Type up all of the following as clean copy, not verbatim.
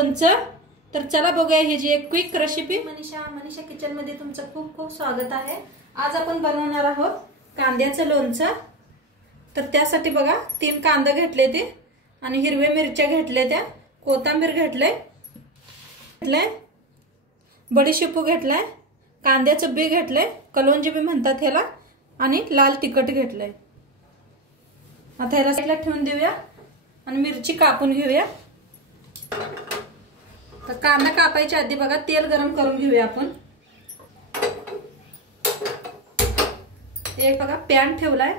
लोणचं। तर चला बघूया ही जी एक क्विक रेसिपी। मनीषा किचन मध्ये तुमचं खूप खूप स्वागत आहे। आज आपण बनवणार आहोत कांद्याचं लोणचं। तर त्यासाठी बघा 3 कांदे घेतले ते आणि हिरव्या मिरच्या घेतल्या त्या, कोथिंबीर घेतले, बडीशेपू घेतलाय, कांद्याचं बी घेतलंय, कलोंजी बी म्हणतात ह्याला, आणि लाल तिखट घेतलंय। आता ह्याला साईडला ठेवून देऊया आणि मिरची कापून घेऊया। तर कांदा कापायच्या आधी बघा तेल गरम करून घेऊया आपण। एक बघा पॅन ठेवलाय,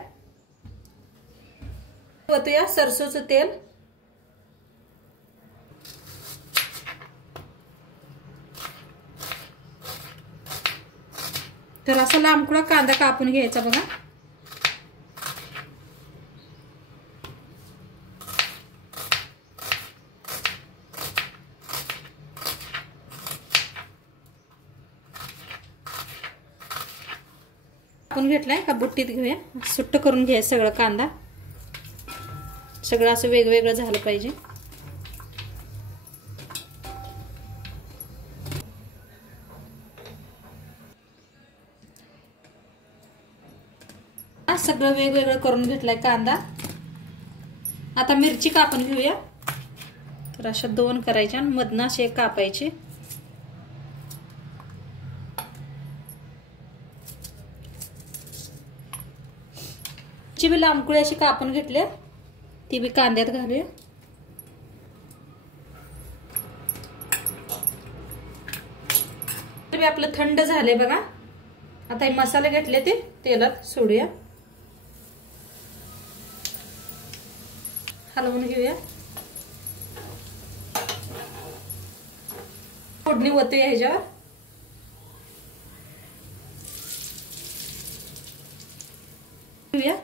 ओतूया सरसोचं तेल। तर असा लांबकुळा कांदा कापून घ्यायचा बघा। कापून घेतलाय हा बुट्टीत घेऊया, सुट्ट करून घ्या सगळं कांदा, सगळं असं वेगवेगळं झालं पाहिजे। सगळं वेगवेगळं करून घेतलाय कांदा। आता मिरची कापून घेऊया। तर अशा 2 करायच्या आणि मधनं असे कापायचे। ची बी लांबकुळी अशी कापून घेतली, ती बी कांद्यात घालूया। ते बी आपलं थंड झाले बघा। आता हे मसाले घेतले ते तेलात सोडूया, हलवून घेऊया। फोडणी ओतूया ह्याच्यावर। घेऊया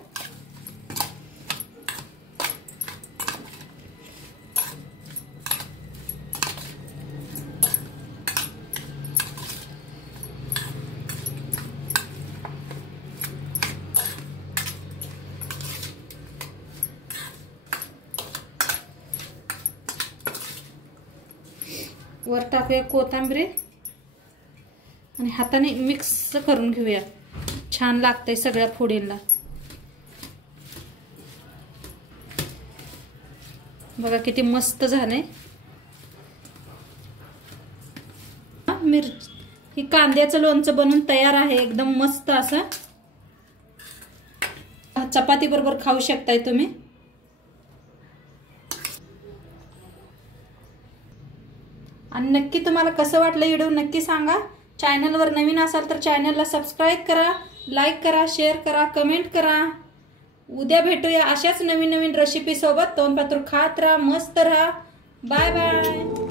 वर टाकूया कोथिंबीर आणि हाताने मिक्स करून घेऊया। छान लागतंय सगळ्या फोडींना। बघा किती मस्त झालंय। ही कांद्याचं लोणचं बनून तयार आहे, एकदम मस्त असं। चपाती बरोबर खाऊ शकताय तुम्ही। आणि नक्की तुम्हाला कसं वाटलं व्हिडिओ नक्की सांगा। चॅनलवर नवीन असाल तर चॅनलला सबस्क्राइब करा, लाईक करा, शेअर करा, कमेंट करा। उद्या भेटूया अशाच नवीन नवीन रेसिपी सोबत। तोंडपात्र खात राहा, मस्त राहा। Bye bye.